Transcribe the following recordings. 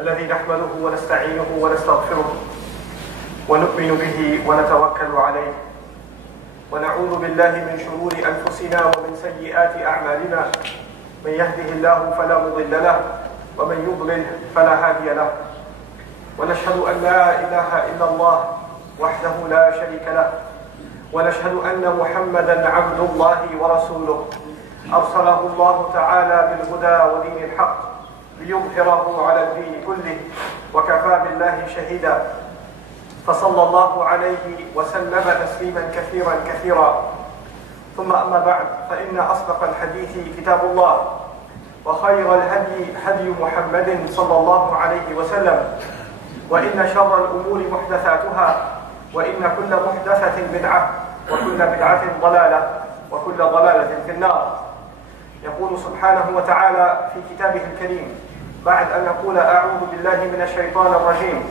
الذي نحمده ونستعينه ونستغفره ونؤمن به ونتوكل عليه ونعوذ بالله من شرور أنفسنا ومن سيئات أعمالنا من يهده الله فلا مضل له ومن يضلل فلا هادي له ونشهد أن لا إله إلا الله وحده لا شريك له ونشهد أن محمدا عبد الله ورسوله أرسله الله تعالى بالهدى ودين الحق ليظهره على الدين كله وكفى بالله شهيدا فصلى الله عليه وسلم تسليما كثيرا كثيرا ثم أما بعد فإن أصدق الحديث كتاب الله وخير الهدي هدي محمد صلى الله عليه وسلم وإن شر الأمور محدثاتها وإن كل محدثة بدعة وكل بدعة ضلالة وكل ضلالة في النار. يقول سبحانه وتعالى في كتابه الكريم بعد أن يقول أعوذ بالله من الشيطان الرجيم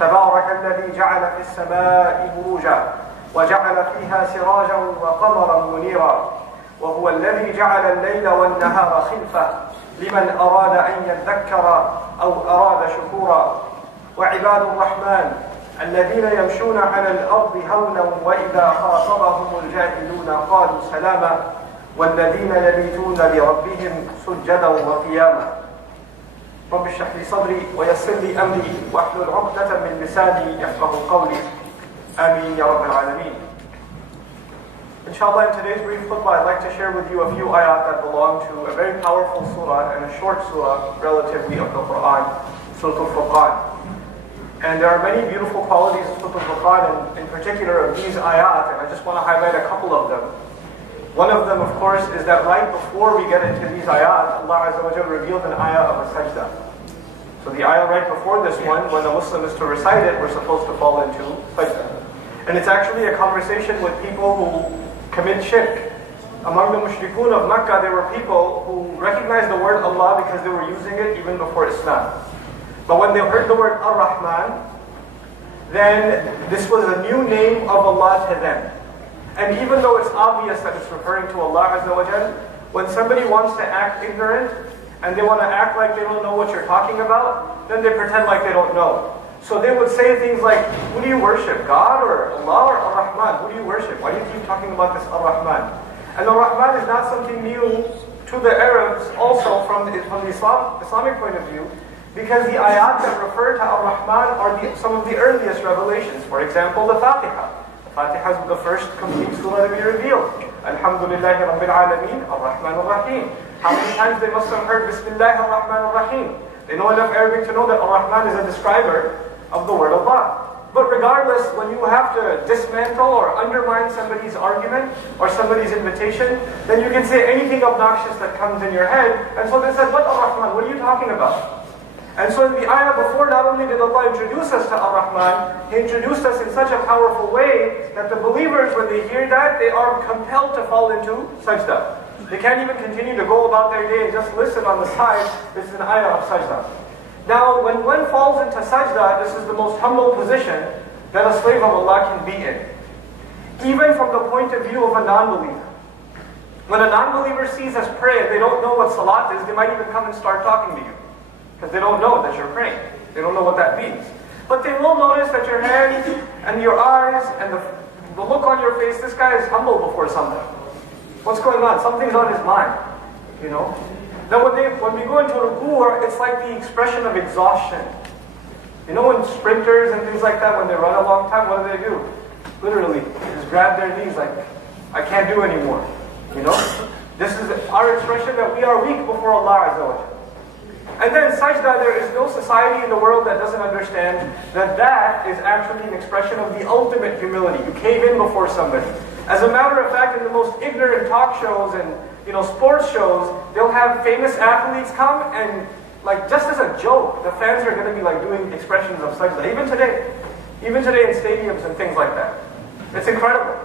تبارك الذي جعل في السماء بروجا وجعل فيها سراجا وقمرا منيرا وهو الذي جعل الليل والنهار خلفة لمن أراد أن يذكر أو أراد شكورا وعباد الرحمن الذين يمشون على الأرض هونا وإذا خاطبهم الجاهلون قالوا سلاما والذين يبيتون لربهم سجدا وقياما. رب اشرح لي صدري ويسر لي أمري واحلل عقدة من لساني يفقهوا قولي آمين يا رب العالمين. Inshallah, in today's brief khutbah, I'd like to share with you a few ayat that belong to a very powerful surah and a short surah relatively of the Quran, Suruah Al Furqan. And there are many beautiful qualities of Suruah Al Furqan, and in particular of these ayat, and I just want to highlight a couple of them. One of them, of course, is that right before we get into these ayat, Allah Azza wa Jalla revealed an ayah of a sajda. So the ayah right before this one, when a Muslim is to recite it, we're supposed to fall into sajda. And it's actually a conversation with people who commit shirk. Among the mushrikun of Makkah, there were people who recognized the word Allah because they were using it even before Islam. But when they heard the word Ar-Rahman, then this was a new name of Allah to them. And even though it's obvious that it's referring to Allah Azza wa Jal, when somebody wants to act ignorant and they want to act like they don't know what you're talking about, then they pretend like they don't know. So they would say things like, who do you worship, God or Allah or Ar-Rahman? Who do you worship? Why do you keep talking about this Ar-Rahman? And Ar-Rahman is not something new to the Arabs also from the Islamic point of view, because the ayat that refer to Ar-Rahman are some of the earliest revelations. For example, the Fatiha. The Fatiha is the first complete surah to be revealed. Alhamdulillahi Rabbil Alameen, Ar-Rahman Ar-Rahim. How many times they must have heard Bismillah Ar-Rahman Ar-Rahim? They know enough Arabic to know that Ar-Rahman is a describer of the word Allah. But regardless, when you have to dismantle or undermine somebody's argument or somebody's invitation, then you can say anything obnoxious that comes in your head. And so they said, what Ar-Rahman? What are you talking about? And so in the ayah before, not only did Allah introduce us to Ar-Rahman, He introduced us in such a powerful way that the believers, when they hear that, they are compelled to fall into sajda. They can't even continue to go about their day and just listen on the side. This is an ayah of sajda. Now, when one falls into sajda, this is the most humble position that a slave of Allah can be in. Even from the point of view of a non-believer. When a non-believer sees us pray and they don't know what salat is, they might even come and start talking to you. Because they don't know that you're praying. They don't know what that means. But they will notice that your hands and your eyes and the look on your face, this guy is humble before something. What's going on? Something's on his mind. You know? Then when we go into ruku', it's like the expression of exhaustion. You know when sprinters and things like that, when they run a long time, what do? Literally, just grab their knees like, I can't do anymore. You know? This is our expression that we are weak before Allah Azza wa Jalla. And then sajda, there is no society in the world that doesn't understand that that is actually an expression of the ultimate humility. You came in before somebody. As a matter of fact, in the most ignorant talk shows and sports shows, they'll have famous athletes come and, like, just as a joke, the fans are going to be like doing expressions of sajda. Even today in stadiums and things like that. It's incredible.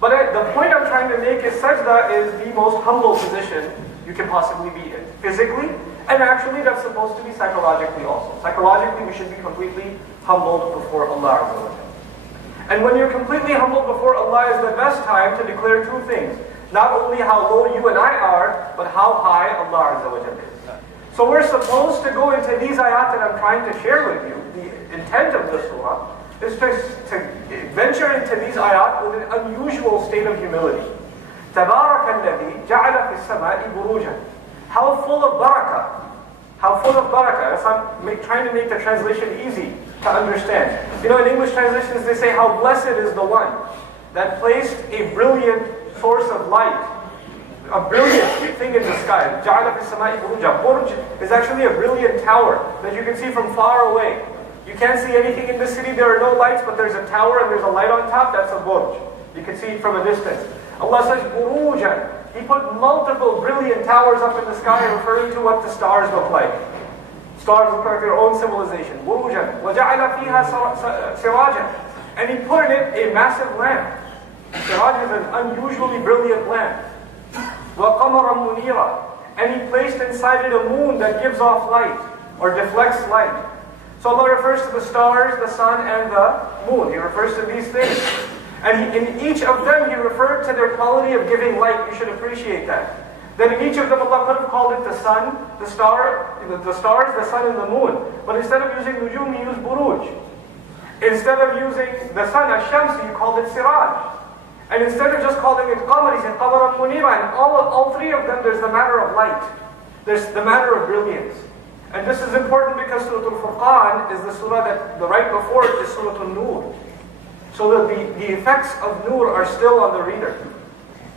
But the point I'm trying to make is sajda is the most humble position you can possibly be in. Physically, and actually that's supposed to be psychologically also. Psychologically, we should be completely humbled before Allah Azza wa Jalla. And when you're completely humbled before Allah is the best time to declare two things. Not only how low you and I are, but how high Allah Azza wa Jalla is. So we're supposed to go into these ayat that I'm trying to share with you. The intent of the surah is to venture into these ayat with an unusual state of humility. تَبَارَكَ الَّذِي جَعَلَ فِي السَّمَاءِ بُرُوجًا. How full of barakah. How full of barakah. I'm trying to make the translation easy to understand. You know, in English translations they say, how blessed is the one that placed a brilliant source of light, a brilliant thing in the sky. جَعَلَ فِي السَّمَاءِ بُرُوجًا. Burj is actually a brilliant tower that you can see from far away. You can't see anything in the city, there are no lights, but there's a tower and there's a light on top, that's a burj. You can see it from a distance. Allah says, burujan. He put multiple brilliant towers up in the sky, referring to what the stars look like. Stars look like their own civilization. Burujan. وَجَعَلَ فِيهَا سِرَاجًا. And He put in it a massive lamp. Siraj is an unusually brilliant lamp. وَقَمَرًا مُنِيرًا. And He placed inside it a moon that gives off light, or deflects light. So Allah refers to the stars, the sun, and the moon. He refers to these things. And in each of them, He referred to their quality of giving light. You should appreciate that. Then in each of them, Allah could have called it the sun, the stars, the sun, and the moon. But instead of using nujum, He used buruj. Instead of using the sun as shams, He called it siraj. And instead of just calling it qamar, He said qamaran munira. And all three of them, there's the matter of light. There's the matter of brilliance. And this is important because Suruah Al Furqan is the surah that, the right before it is Suruah Al Nur. So that the effects of nur are still on the reader.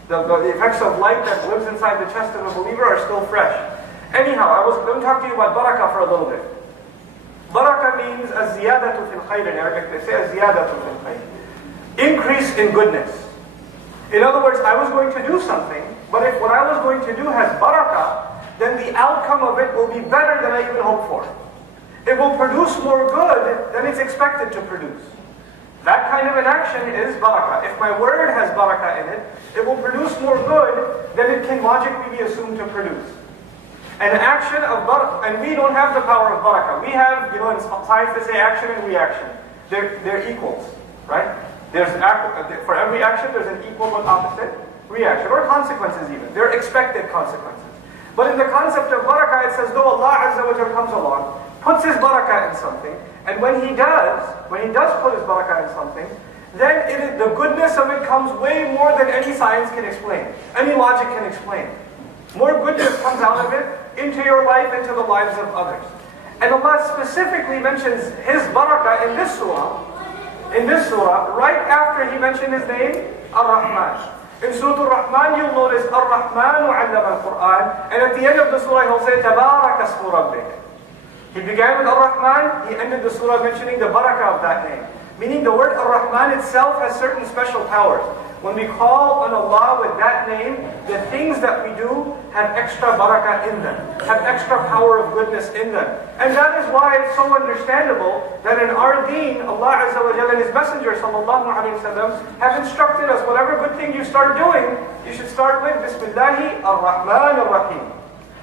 The effects of light that lives inside the chest of a believer are still fresh. Anyhow, I was going to talk to you about barakah for a little bit. Barakah means az-ziyadatu fil khayr in Arabic. They say az-ziyadatu fil khayr. Increase in goodness. In other words, I was going to do something, but if what I was going to do has barakah, then the outcome of it will be better than I even hoped for. It will produce more good than it's expected to produce. That kind of an action is barakah. If my word has barakah in it, it will produce more good than it can logically be assumed to produce. An action of barakah, and we don't have the power of barakah. We have, in science they say action and reaction. They're equals, right? For every action there's an equal but opposite reaction, or consequences even. They're expected consequences. But in the concept of barakah, it says, though Allah Azza wa Jalla comes along, puts His barakah in something, and when He does put His barakah in something, then the goodness of it comes way more than any science can explain, any logic can explain. More goodness comes out of it into your life, into the lives of others. And Allah specifically mentions His barakah in this surah, right after He mentioned His name, Ar-Rahman. In Surah Al-Rahman, you'll notice Ar-Rahmanu 'allama al-Qur'an, and at the end of the surah, He'll say, Tabarak asmu rabbik. He began with Ar-Rahman, He ended the surah mentioning the barakah of that name. Meaning the word Ar-Rahman itself has certain special powers. When we call on Allah with that name, the things that we do have extra barakah in them, have extra power of goodness in them. And that is why it's so understandable that in our deen, Allah Azza wa Jalla and His Messenger sallallahu alayhi wa sallam have instructed us, whatever good thing you start doing, you should start with Bismillahi ar-Rahman ar-Rahim.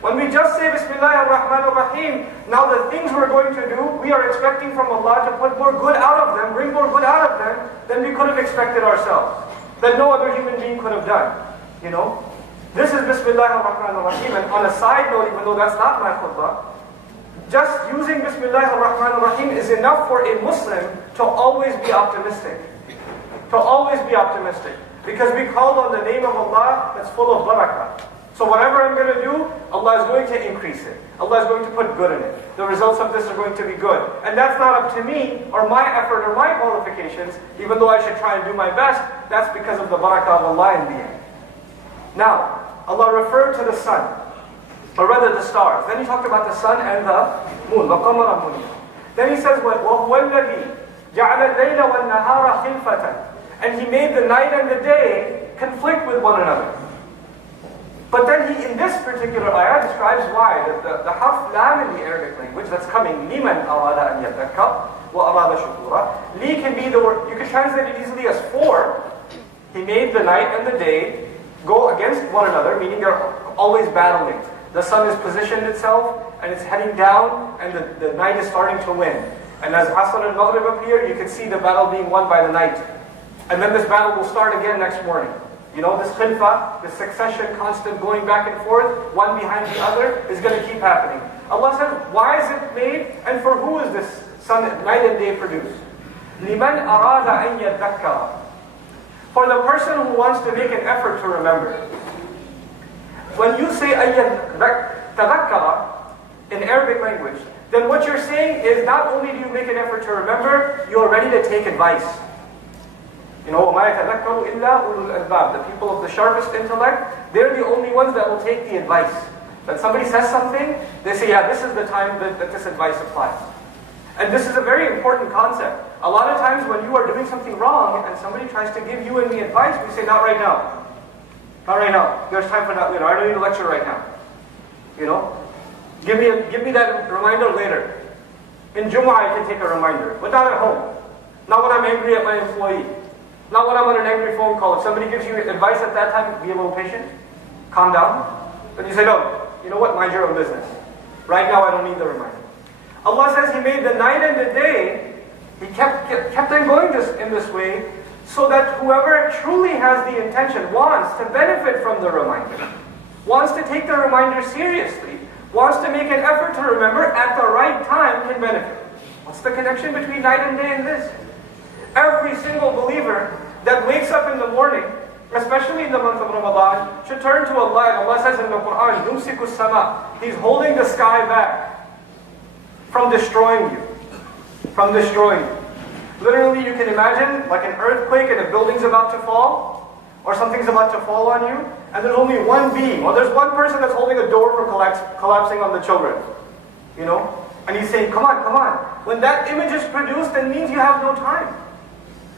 When we just say Bismillah ar-Rahman ar-Rahim, now the things we're going to do, we are expecting from Allah to put more good out of them, bring more good out of them, than we could have expected ourselves. That no other human being could have done. This is Bismillah ar-Rahman ar-Rahim. And on a side note, even though that's not my khutbah, just using Bismillah ar-Rahman ar-Rahim is enough for a Muslim to always be optimistic. To always be optimistic. Because we called on the name of Allah that's full of barakah. So whatever I'm going to do, Allah is going to increase it. Allah is going to put good in it. The results of this are going to be good. And that's not up to me, or my effort, or my qualifications, even though I should try and do my best. That's because of the barakah of Allah in the end. Now, Allah referred to the sun, or rather the stars. Then He talked about the sun and the moon. وَقَمَرًا مُنِيرًا. Then He says, وَهُوَ الَّذِي جَعَلَ اللَّيْلَ وَالنَّهَارَ خِلْفَةً. And He made the night and the day conflict with one another. But then He, in this particular ayah, describes why. The harf lam in the Arabic language that's coming, liman arada an yatakkar wa arada shukura. Li can be the word, you can translate it easily as for. He made the night and the day go against one another, meaning they're always battling. The sun has positioned itself, and it's heading down, and the night is starting to win. And as Asr and Maghrib appear, you can see the battle being won by the night. And then this battle will start again next morning. This khilfah, this succession, constant going back and forth, one behind the other, is going to keep happening. Allah says, why is it made and for who is this sun, night and day produced? لِمَنْ أَرَادَ أَنْ يَذَّكَّرَ. For the person who wants to make an effort to remember. When you say تَذَكَّرَ in Arabic language, then what you're saying is not only do you make an effort to remember, you are ready to take advice. You know, وَمَا يَتَذَكَّرُ إِلَّا أُولُو الْأَلْبَابِ. The people of the sharpest intellect, they're the only ones that will take the advice. When somebody says something, they say, yeah, this is the time that this advice applies. And this is a very important concept. A lot of times when you are doing something wrong and somebody tries to give you and me advice, we say, not right now. Not right now. There's time for that later. I don't need a lecture right now. You know? Give me that reminder later. In Juma'ah, I can take a reminder, but not at home. Not when I'm angry at my employee. Not when I'm on an angry phone call. If somebody gives you advice at that time, be a little patient. Calm down. Then you say, no, you know what? Mind your own business. Right now, I don't need the reminder. Allah says He made the night and the day. He kept on going in this way so that whoever truly has the intention, wants to benefit from the reminder, wants to take the reminder seriously, wants to make an effort to remember at the right time, can benefit. What's the connection between night and day and this? Every single believer that wakes up in the morning, especially in the month of Ramadan, should turn to Allah. And Allah says in the Quran, يُمْسِكُ السَّمَاء. He's holding the sky back from destroying you. From destroying you. Literally, you can imagine like an earthquake and a building's about to fall, or something's about to fall on you, and there's only one beam, or there's one person that's holding a door from collapsing on the children. You know? And he's saying, come on, come on. When that image is produced, that means you have no time.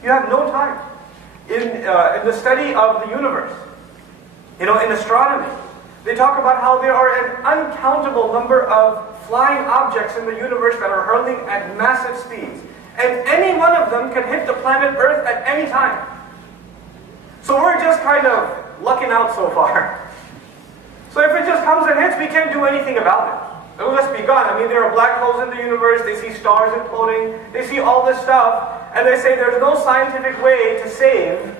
You have no time. In the study of the universe, you know, in astronomy, they talk about how there are an uncountable number of flying objects in the universe that are hurling at massive speeds. And any one of them can hit the planet Earth at any time. So we're just kind of lucking out so far. So if it just comes and hits, we can't do anything about it. It will just be gone. I mean, there are black holes in the universe, they see stars imploding, they see all this stuff, and they say there's no scientific way to save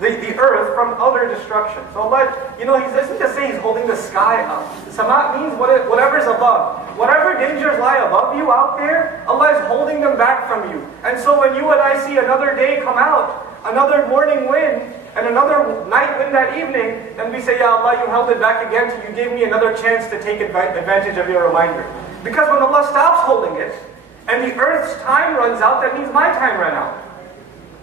the earth from utter destruction. So Allah, you know, He doesn't just say He's holding the sky up. Sama means whatever's above. Whatever dangers lie above you out there, Allah is holding them back from you. And so when you and I see another day come out, another morning wind, and another night wind that evening, then we say, Ya Allah, you held it back again till you gave me another chance to take advantage of your reminder. Because when Allah stops holding it, and the earth's time runs out, that means my time ran out.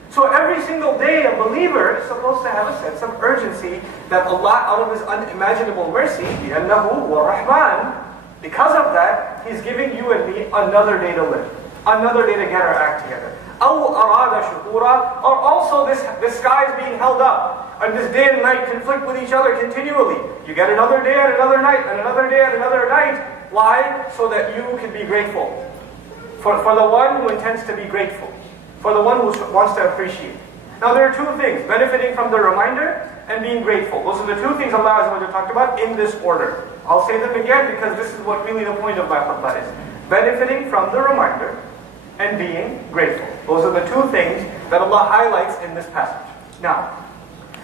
So every single day, a believer is supposed to have a sense of urgency that Allah, out of His unimaginable mercy, بِأَنَّهُ وَالرَّحْمَنِ, because of that, He's giving you and me another day to live, another day to get our act together. أَوْ أَرَادَ شُكُورًا, or also this sky is being held up, and this day and night conflict with each other continually. You get another day and another night, and another day and another night. Why? So that you can be grateful. For the one who intends to be grateful. For the one who wants to appreciate. Now there are two things, benefiting from the reminder and being grateful. Those are the two things Allah Azza wa Jalla talked about in this order. I'll say them again because this is what really the point of my khutbah is. Benefiting from the reminder and being grateful. Those are the two things that Allah highlights in this passage. Now,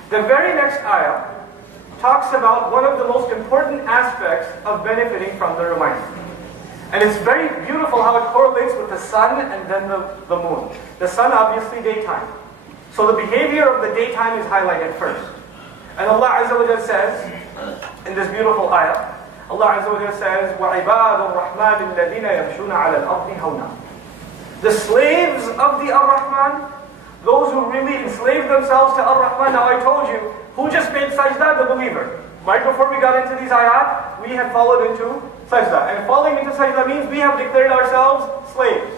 the very next ayah talks about one of the most important aspects of benefiting from the reminder. And it's very beautiful how it correlates with the sun and then the moon. The sun, obviously, daytime. So the behavior of the daytime is highlighted first. And Allah Azza wa Jalla says, in this beautiful ayah, Allah Azza wa Jalla says, وَعِبَادُ الرَّحْمَنِ الَّذِينَ يَمْشُونَ عَلَى الْأَرْضِ هَوْنًا. The slaves of the Ar-Rahman, those who really enslave themselves to Ar-Rahman. Now I told you, who just made sajda? The believer. Right before we got into these ayat, we had followed into sajda. And falling into sajda means we have declared ourselves slaves.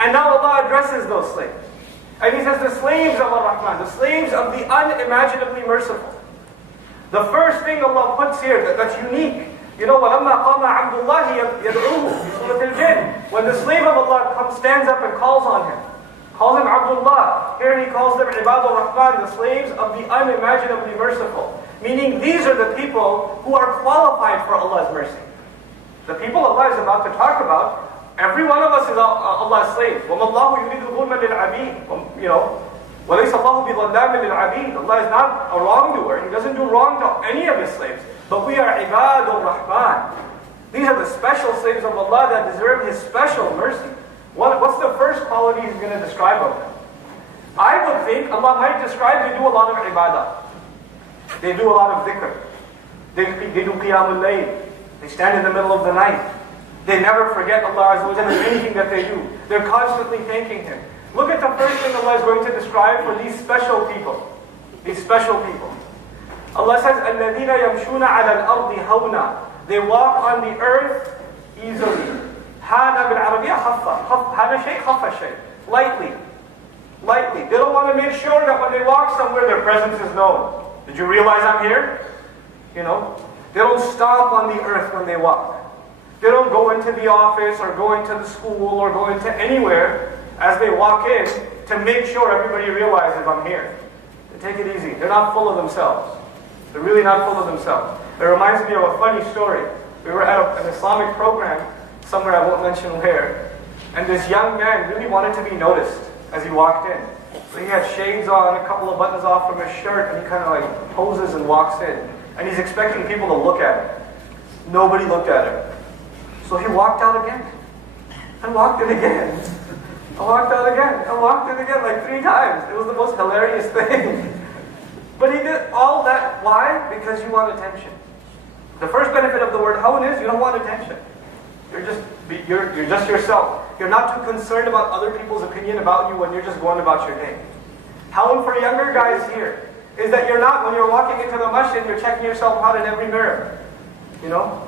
And now Allah addresses those slaves. And He says the slaves of Ar-Rahman, the slaves of the unimaginably merciful. The first thing Allah puts here that's unique, you know, وَلَمَّا قَامَ عَبْدُ اللَّهِ يَدْعُوهُ فِي سُورَةِ الْجِنِّ. When the slave of Allah stands up and calls on him, calls him Abdullah. Here He calls them Ibadur Rahman, the slaves of the unimaginably merciful. Meaning these are the people who are qualified for Allah's mercy. The people Allah is about to talk about, every one of us is Allah's slave. وَمَا اللَّهُ يُرِيدُ ظُلْمًا لِلْعَبِيدِ. You know, وَلَيْسَ اللَّهُ بِظَلَّامٍ لِلْعَبِيدِ. Allah is not a wrongdoer. He doesn't do wrong to any of His slaves. But we are Ibadur Rahman. These are the special slaves of Allah that deserve His special mercy. What's the first quality He's going to describe of them? I would think Allah might describe they do a lot of ibadah. They do a lot of dhikr. They do qiyamul layl. They stand in the middle of the night. They never forget Allah Azza wa Jalla in anything that they do. They're constantly thanking Him. Look at the first thing Allah is going to describe for these special people. These special people. Allah says, الَّذِينَ يَمْشُونَ عَلَى الْأَرْضِ هَوْنًا. They walk on the earth easily. هَذَا بِالْعَرَبِيَّةِ خَفَّ. هَذَا شَيْء خَفَّ شَيْء. Lightly. Lightly. They don't want to make sure that when they walk somewhere, their presence is known. Did you realize I'm here? You know? They don't stomp on the earth when they walk. They don't go into the office or go into the school or go into anywhere as they walk in to make sure everybody realizes I'm here. They take it easy. They're not full of themselves. They're really not full of themselves. It reminds me of a funny story. We were at an Islamic program, somewhere I won't mention where, and this young man really wanted to be noticed as he walked in. So he had shades on, a couple of buttons off from his shirt, and he kind of like poses and walks in. And he's expecting people to look at him. Nobody looked at him. So he walked out again. And walked in again. And walked out again. And walked in again like 3 times. It was the most hilarious thing. But he did all that. Why? Because you want attention. The first benefit of the word hawn is you don't want attention. You're just yourself. You're not too concerned about other people's opinion about you when you're just going about your day. Hawn for younger guys here is that you're not, when you're walking into the masjid, you're checking yourself out in every mirror. You know?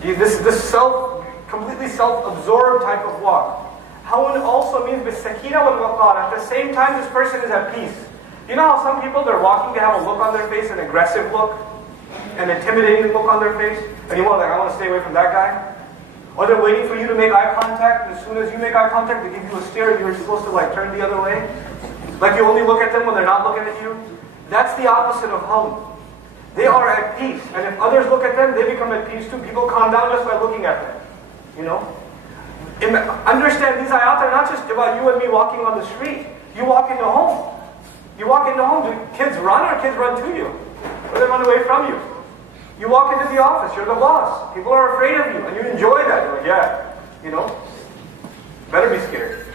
This completely self-absorbed type of walk. Hawn also means bis-sakina wal-waqar. At the same time, this person is at peace. You know how some people, they're walking, they have a look on their face, an aggressive look, an intimidating look on their face, and you want, like, I want to stay away from that guy? Or they're waiting for you to make eye contact, and as soon as you make eye contact, they give you a stare, and you're supposed to, like, turn the other way? Like you only look at them when they're not looking at you? That's the opposite of hawn. They are at peace, and if others look at them, they become at peace too. People calm down just by looking at them. You know? Understand, these ayat are not just about you and me walking on the street. You walk into home. You walk into home, do kids run or kids run to you? Or they run away from you? You walk into the office, you're the boss. People are afraid of you, and you enjoy that. You're like, yeah, you know, better be scared.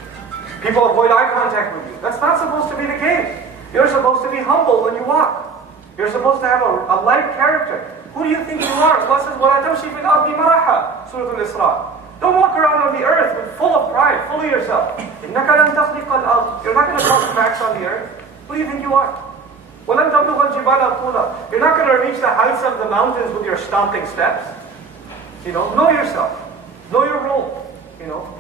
People avoid eye contact with you. That's not supposed to be the case. You're supposed to be humble when you walk. You're supposed to have a light character. Who do you think you are? Allah says, وَلَا تَمْشِي فِي الْأَرْضِ مَرَحًا. Surah Al-Isra. Don't walk around on the earth with full of pride, full of yourself. إِنَّكَ لَن تَخْلِقَ الْأَرْضِ. You're not going to cause cracks on the earth. Who do you think you are? وَلَن تَبْلُغَ الْجِبَالَ طُولًا. You're not going to reach the heights of the mountains with your stomping steps. You know yourself. Know your role. You know.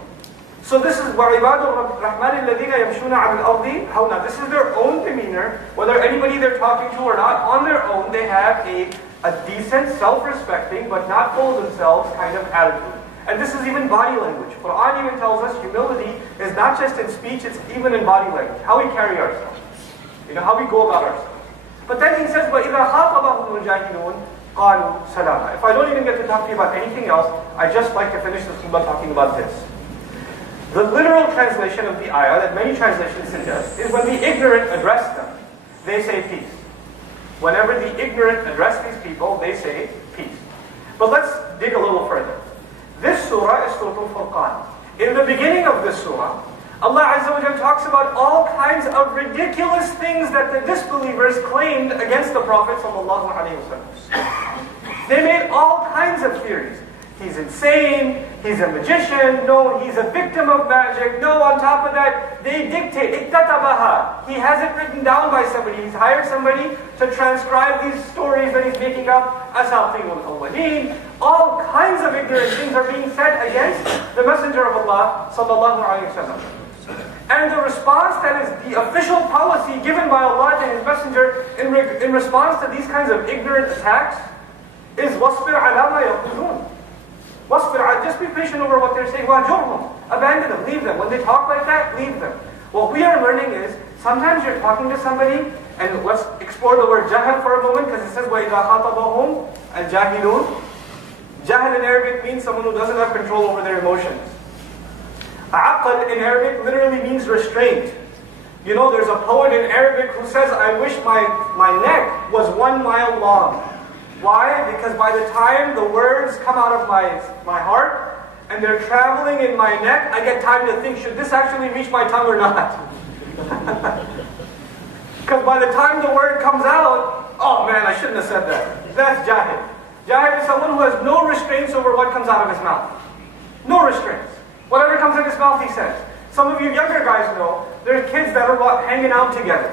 So this is وَعِبَادُ الرَّحْمَنِ الَّذِينَ يَمْشُونَ عَلَى الْأَرْضِ هَوْنًا. This is their own demeanor. Whether anybody they're talking to or not, on their own they have a decent, self-respecting, but not full of themselves kind of attitude. And this is even body language. Quran even tells us humility is not just in speech, it's even in body language. How we carry ourselves. You know, how we go about ourselves. But then he says, وَإِذَا خَاطَبَهُمُ الْجَاهِلُونَ قَالُوا سَلَامًا. If I don't even get to talk to you about anything else, I just like to finish this khutbah talking about this. The literal translation of the ayah that many translations suggest is when the ignorant address them, they say peace. Whenever the ignorant address these people, they say peace. But let's dig a little further. This surah is Suruah Al Furqan. In the beginning of this surah, Allah Azza wa Jalla talks about all kinds of ridiculous things that the disbelievers claimed against the Prophet sallallahu alaihi wasallam. They made all kinds of theories. He's insane, he's a magician, no, he's a victim of magic, no, on top of that, they dictate, iktatabaha. He has it written down by somebody, he's hired somebody to transcribe these stories that he's making up, asatirul awwaleen. All kinds of ignorant things are being said against the Messenger of Allah sallallahu alaihi wasallam. And the response that is the official policy given by Allah to His Messenger in response to these kinds of ignorant attacks is وَاصْبِرْ عَلَى مَا يَقُولُونَ. Just be patient over what they're saying. وَاجُرْهُمْ. Abandon them, leave them. When they talk like that, leave them. What we are learning is, sometimes you're talking to somebody, and let's explore the word jahal for a moment, because it says, وَإِذَا خَاطَبَهُمْ الْجَاهِلُونَ. Jahal in Arabic means someone who doesn't have control over their emotions. Aqal in Arabic literally means restraint. You know, there's a poet in Arabic who says, I wish my neck was 1 mile long. Why? Because by the time the words come out of my heart and they're traveling in my neck, I get time to think, should this actually reach my tongue or not? Because by the time the word comes out, oh man, I shouldn't have said that. That's jahil. Jahil is someone who has no restraints over what comes out of his mouth. No restraints. Whatever comes in his mouth, he says. Some of you younger guys know, there's kids that are hanging out together.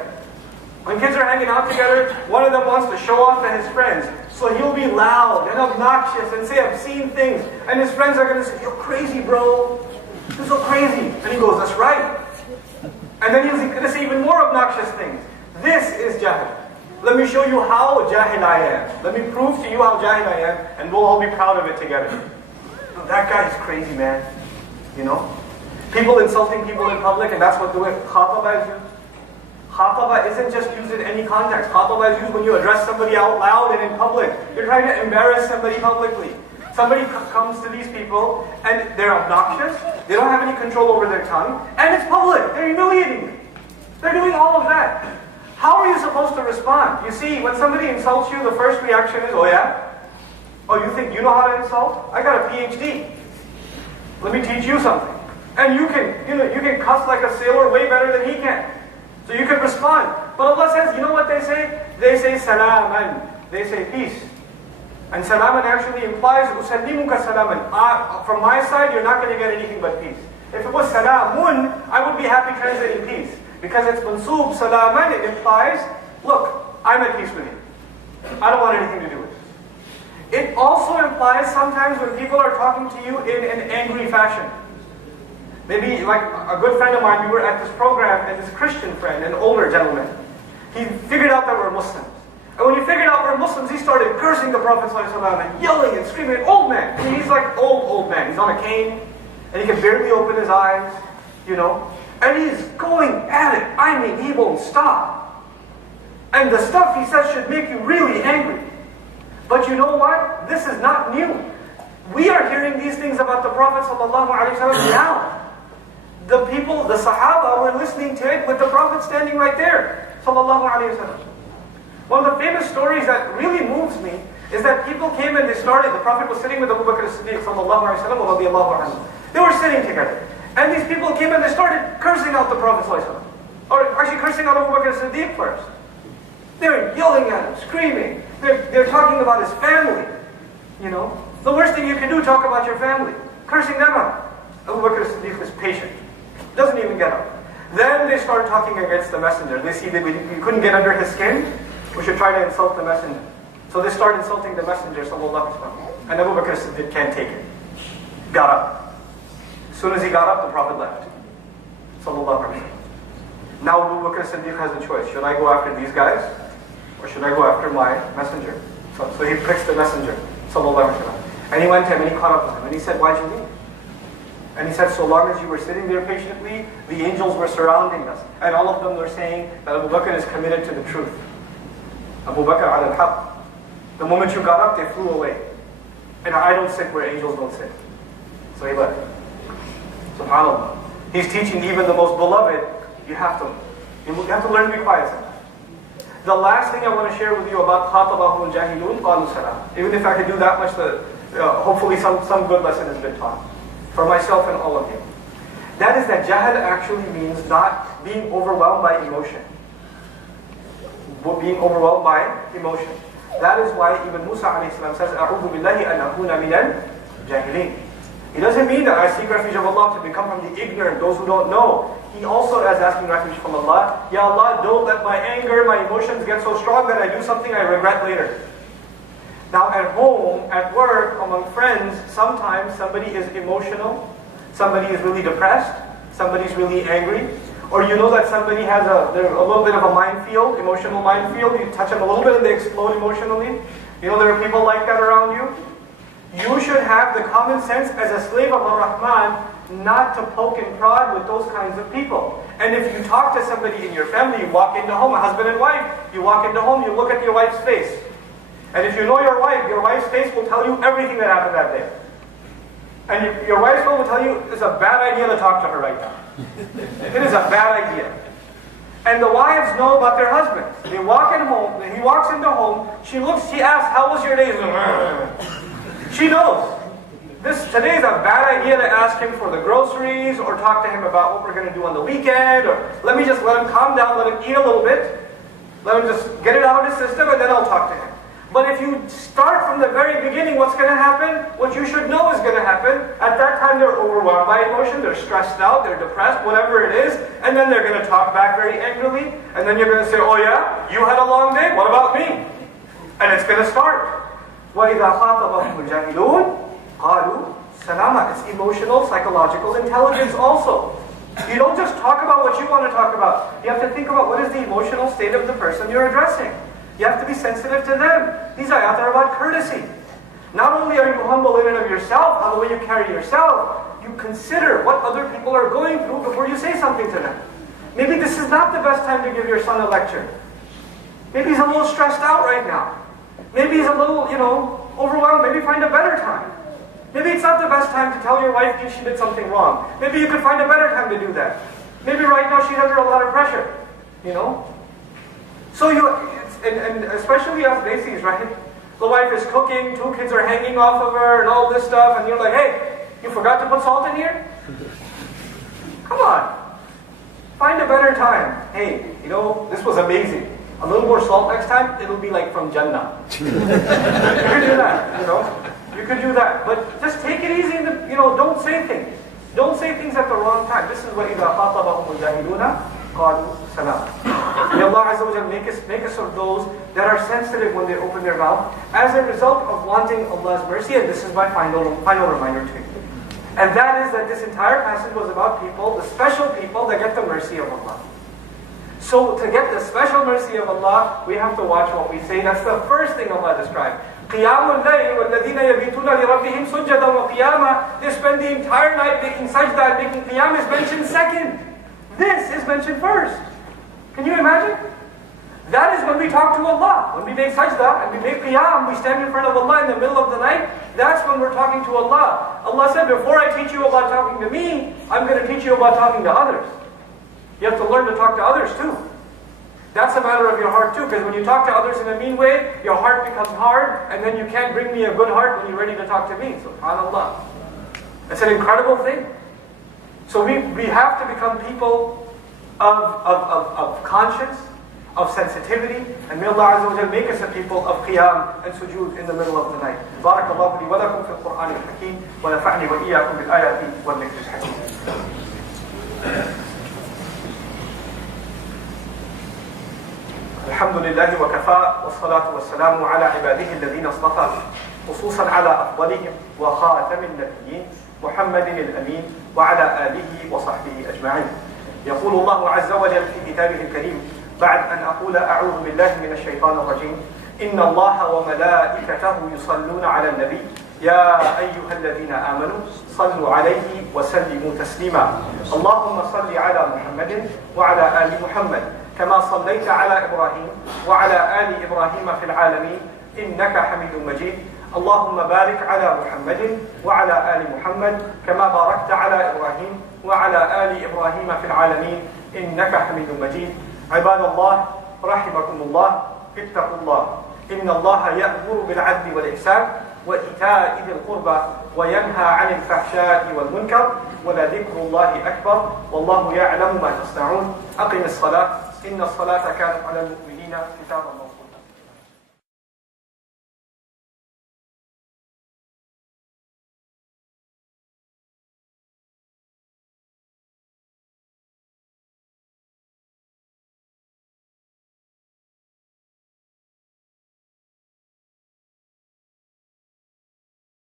When kids are hanging out together, one of them wants to show off to his friends. So he'll be loud and obnoxious and say obscene things. And his friends are going to say, you're crazy, bro. You're so crazy. And he goes, that's right. And then he's going to say even more obnoxious things. This is jahil. Let me show you how jahil I am. Let me prove to you how jahil I am, and we'll all be proud of it together. That guy is crazy, man. You know? People insulting people in public, and that's what the way khataba is used. Khataba isn't just used in any context. Khataba is used when you address somebody out loud and in public. You're trying to embarrass somebody publicly. Somebody comes to these people, and they're obnoxious. They don't have any control over their tongue, and it's public. They're humiliating you. They're doing all of that. How are you supposed to respond? You see, when somebody insults you, the first reaction is, oh yeah? Oh, you think you know how to insult? I got a PhD. Let me teach you something. And you can cuss like a sailor way better than he can. So you can respond. But Allah says, you know what they say? They say salaman. They say peace. And salaman actually implies usallimuka salaman. From my side, you're not going to get anything but peace. If it was salamun, I would be happy translating peace. Because it's mansoob salaman, it implies, look, I'm at peace with you. I don't want anything to do with it. It also implies sometimes when people are talking to you in an angry fashion. Maybe like a good friend of mine, we were at this program, and this Christian friend, an older gentleman, he figured out that we're Muslims. And when he figured out we're Muslims, he started cursing the Prophet ﷺ and yelling and screaming, old man. I mean, he's like old man. He's on a cane, and he can barely open his eyes, you know. And he's going at it. I mean, he won't stop. And the stuff he says should make you really angry. But you know what? This is not new. We are hearing these things about the Prophet ﷺ now. The people, the Sahaba, were listening to it with the Prophet standing right there. ﷺ. One of the famous stories that really moves me is that people came and they started, the Prophet was sitting with Abu Bakr as-Siddiq ﷺ. They were sitting together. And these people came and they started cursing out the Prophet ﷺ. Or actually cursing out Abu Bakr as-Siddiq first. They're yelling at him, screaming. They're talking about his family. You know, the worst thing you can do, talk about your family. Cursing them out. Abu Bakr as-Siddiq was patient. Doesn't even get up. Then they start talking against the messenger. They see that we couldn't get under his skin. We should try to insult the messenger. So they start insulting the messenger, sallallahu alaihi wasallam. And Abu Bakr as-Siddiq can't take it. Got up. As soon as he got up, the Prophet left. Sallallahu alaihi wasallam. Now Abu Bakr as-Siddiq has a choice. Should I go after these guys? Or should I go after my messenger? So he picks the messenger, sallallahu alaihi wasallam. And he went to him and he caught up with him. And he said, why'd you leave? And he said, so long as you were sitting there patiently, the angels were surrounding us. And all of them were saying that Abu Bakr is committed to the truth. Abu Bakr al-Haq. The moment you got up, they flew away. And I don't sit where angels don't sit. So he left. SubhanAllah. He's teaching even the most beloved, you have to learn to be quiet sometimes. The last thing I want to share with you about khatabahum al-jahilun qalu salam. Even if I could do that much, hopefully some good lesson has been taught. For myself and all of you. That is that jahal actually means not being overwhelmed by emotion. Being overwhelmed by emotion. That is why even Musa a.s. says, أَعُوذُ بِاللَّهِ أَنْ أَكُونَ مِنَ الْجَاهِلِينَ. It doesn't mean that I seek refuge of Allah to become from the ignorant, those who don't know. He also is asking refuge from Allah. Ya Allah, don't let my anger, my emotions get so strong that I do something I regret later. Now at home, at work, among friends, sometimes somebody is emotional, somebody is really depressed, somebody's really angry, or you know that somebody has a little bit of a minefield, emotional minefield. You touch them a little bit and they explode emotionally. You know there are people like that around you. You should have the common sense as a slave of Ar-Rahman not to poke and prod with those kinds of people. And if you talk to somebody in your family, you walk into home, a husband and wife, you walk into home, you look at your wife's face. And if you know your wife's face will tell you everything that happened that day. And your wife's face will tell you it's a bad idea to talk to her right now. It is a bad idea. And the wives know about their husbands. They walk in home, he walks into home, she looks, she asks, how was your day? She knows. Today is a bad idea to ask him for the groceries or talk to him about what we're going to do on the weekend, or let me just let him calm down, let him eat a little bit, let him just get it out of his system, and then I'll talk to him. But if you start from the very beginning, what's going to happen? What you should know is going to happen. At that time, they're overwhelmed by emotion, they're stressed out, they're depressed, whatever it is, and then they're going to talk back very angrily, and then you're going to say, oh yeah, you had a long day, what about me? And it's going to start. وَإِذَا خَاطَبَهُمُ الْجَاهِلُونَ قَالُوا سَلَامًا. It's emotional, psychological intelligence also. You don't just talk about what you want to talk about. You have to think about what is the emotional state of the person you're addressing. You have to be sensitive to them. These ayat are about courtesy. Not only are you humble in and of yourself, how the way you carry yourself, you consider what other people are going through before you say something to them. Maybe this is not the best time to give your son a lecture. Maybe he's a little stressed out right now. Maybe he's a little, overwhelmed. Maybe find a better time. Maybe it's not the best time to tell your wife she did something wrong. Maybe you could find a better time to do that. Maybe right now she's under a lot of pressure, So and especially as basis, right? The wife is cooking, 2 kids are hanging off of her and all this stuff, and you're like, hey, you forgot to put salt in here? Come on. Find a better time. Hey, this was amazing. A little more salt next time, it'll be like from Jannah. You could do that, You could do that. But just take it easy, don't say things. Don't say things at the wrong time. This is what إِذَا خَاطَبَهُمُ الْجَاهِلُونَ قَالُوا سَلَامًا. May Allah Azza wa Jalla make us of those that are sensitive when they open their mouth as a result of wanting Allah's mercy. And this is my final reminder to you. And that is that this entire passage was about people, the special people that get the mercy of Allah. So to get the special mercy of Allah, we have to watch what we say. That's the first thing Allah described. قِيَامُ اللَّيْلِ وَالَّذِينَ يَبِيتُونَ لِرَبِّهِمْ سُجَّدًا وَقِيَامًا. They spend the entire night making sajda and making qiyam is mentioned second. This is mentioned first. Can you imagine? That is when we talk to Allah. When we make sajda and we make qiyam, we stand in front of Allah in the middle of the night. That's when we're talking to Allah. Allah said, before I teach you about talking to me, I'm going to teach you about talking to others. You have to learn to talk to others too. That's a matter of your heart too, because when you talk to others in a mean way, your heart becomes hard, and then you can't bring me a good heart when you're ready to talk to me. SubhanAllah. It's an incredible thing. So we have to become people of conscience, of sensitivity, and may Allah Azza wa Jalla make us a people of qiyam and sujood in the middle of the night. Barakallahu li wa lakum fil Qur'an al-Hakim, wa nafa'ni wa iyyakum bil ayati wal dhikr al-hakim. الحمد لله وكفى والصلاة والسلام على عباده الذين اصطفى خصوصا على أفضلهم وخاتم النبيين محمد الأمين وعلى آله وصحبه أجمعين. يقول الله عز وجل في كتابه الكريم بعد أن أقول أعوذ بالله من الشيطان الرجيم إن الله وملائكته يصلون على النبي يا أيها الذين آمنوا صلوا عليه وسلموا تسليما اللهم صل على محمد وعلى آل محمد كما صليت على إبراهيم وعلى آل إبراهيم في العالمين إنك حميد مجيد اللهم بارك على محمد وعلى آل محمد كما باركت على إبراهيم وعلى آل إبراهيم في العالمين إنك حميد مجيد عباد الله رحمكم الله اتقوا الله إن الله يأمر بالعدل والإحسان وإيتاء ذي القربى وينهى عن الفحشاء والمنكر ولذكر الله أكبر والله يعلم ما تصنعون أقم الصلاة إن الصلاة كانت على المؤمنين كتابا